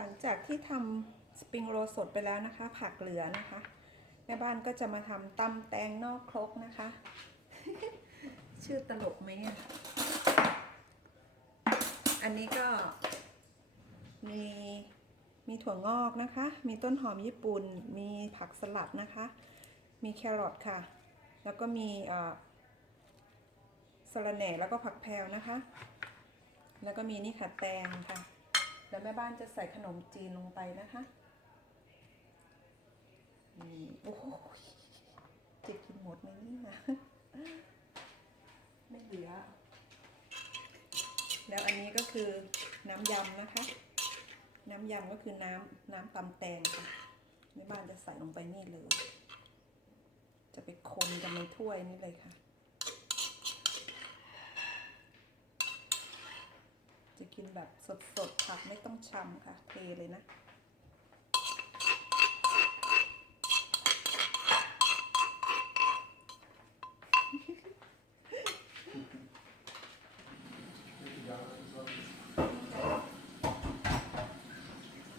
ลังจากที่ทำสปริงโรสดไปแล้วนะคะ ผักเหลือนะคะแม่บ้านก็จะมาทำตำแตงนอกครกนะคะ ชื่อตลกไหมเนี่ยอันนี้ก็มีมีถั่วงอกนะคะ มีต้นหอมญี่ปุ่น มีผักสลัดนะคะ มีแครอทค่ะ แล้วก็มีเออสะระแหน่แล้วก็ผักแพรวนะคะ แล้วก็มีนี่ค่ะแตงค่ะ แล้วแม่บ้านจะใส่ขนมจีนลงไปนะคะนี่โอ้โหจะกินหมดไหมนี่ยไม่เหลือ แล้วอันนี้ก็คือน้ำยำนะคะ น้ำยำก็คือน้ำน้ำตำแตงค่ะแม่บ้านจะใส่ลงไปนี่เลย จะไปคนกันในถ้วยนี่เลยค่ะ จะ กินแบบสดๆ ผักไม่ต้องชำค่ะ เทเลยนะ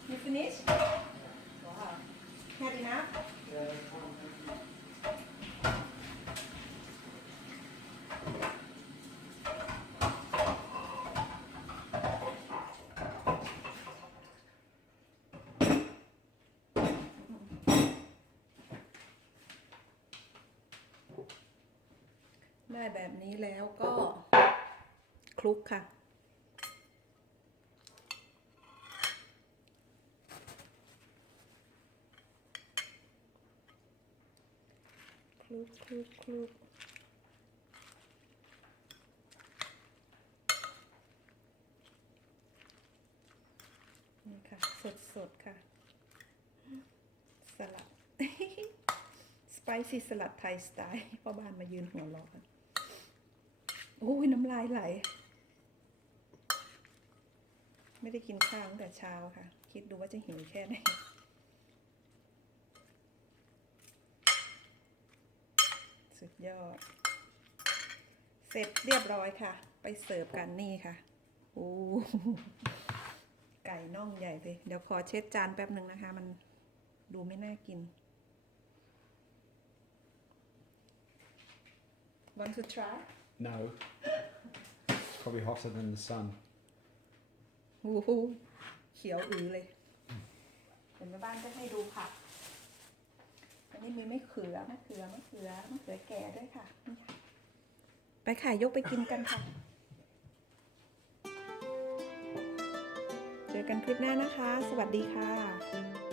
You finish? ได้แบบนี้แล้วก็คลุกค่ะ คลุกคลุกคลุกนี่ค่ะ สดสดค่ะ สลัด สไปซี่สลัดไทยสไตล์พ่อบ้านมายืนหัวเร้อน โอ้ยน้ำลายไหล ไม่ได้กินข้าวตั้งแต่เช้าค่ะ คิดดูว่าจะหิวแค่ไหนสุดยอด เสร็จเรียบร้อยค่ะ ไปเสิร์ฟกันนี่ค่ะโอ้ไก่น่องใหญ่เลย เดี๋ยวขอเช็ดจานแป๊บหนึ่งนะคะ มันดูไม่น่ากิน Want to try No. Probably hotter than the sun. โอ้โหเขียวอือเลยเดี๋ยวแม่บ้านจะให้ดูผักอันนี้มีมะเขือมะเขือมะเขือมะเขือแก่ด้วยค่ะนี่ค่ะ ไปค่ะยกไปกินกันค่ะ เจอกันคลิปหน้านะคะ สวัสดีค่ะ